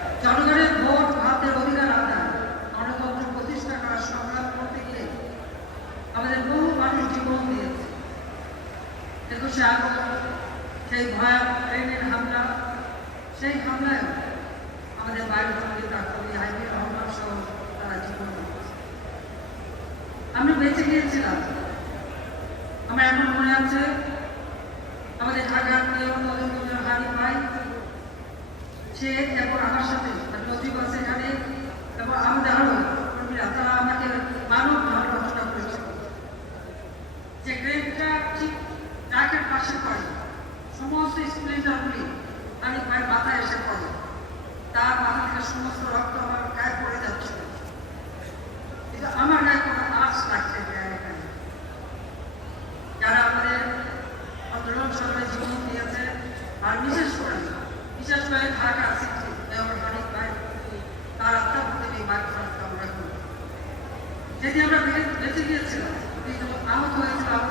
জনগণের ভোট হাতের অধিকার আদায়, গণতন্ত্র প্রতিষ্ঠা করার সংগ্রাম করতে গিয়ে আমাদের বহু মানুষ জীবন দিয়েছে। ২১শে আগস্ট সেই ভয়াবহ ট্রেনের হামলা, সেই হামলায় আমাদের বায়ুমন্ত্রী কবি আইনুর রহমান সহ তারা জীবন দিয়েছে। আমরা বেঁচে গিয়েছিলাম। আমার এখন মনে আছে আমাদের ঢাকার মেয়র তদন্ত হানি ভাই, সে এবং আমার সাথে নজিব আছে এখানে এবং আমাদের আরো কর্মীরা, তারা আমাকে মানব ঘটনা করেছিল যে গ্রেডটা ঠিক ট্রাকের পাশে পড়ে, সমস্ত স্প্লেন্ডারগুলি হানি ভাইয়ের মাথায় এসে পড়ে, তার মাথা থেকে সমস্ত রক্ত আমার গায়ে পড়ে যাচ্ছিল। কিন্তু আমার গায়ে কোনো আঁচ লাগছে এখানে। যারা আমাদের আন্দোলন সময় জীবন দিয়েছে, আর বিশেষ করে ঢাকা সিটি মেয়র হানিফ ভাই, তার আত্মাভূতি এই মাইক্রোফোন আমরা করি। যেটি আমরা বেঁচে গিয়েছিলাম, আহত হয়েছিলাম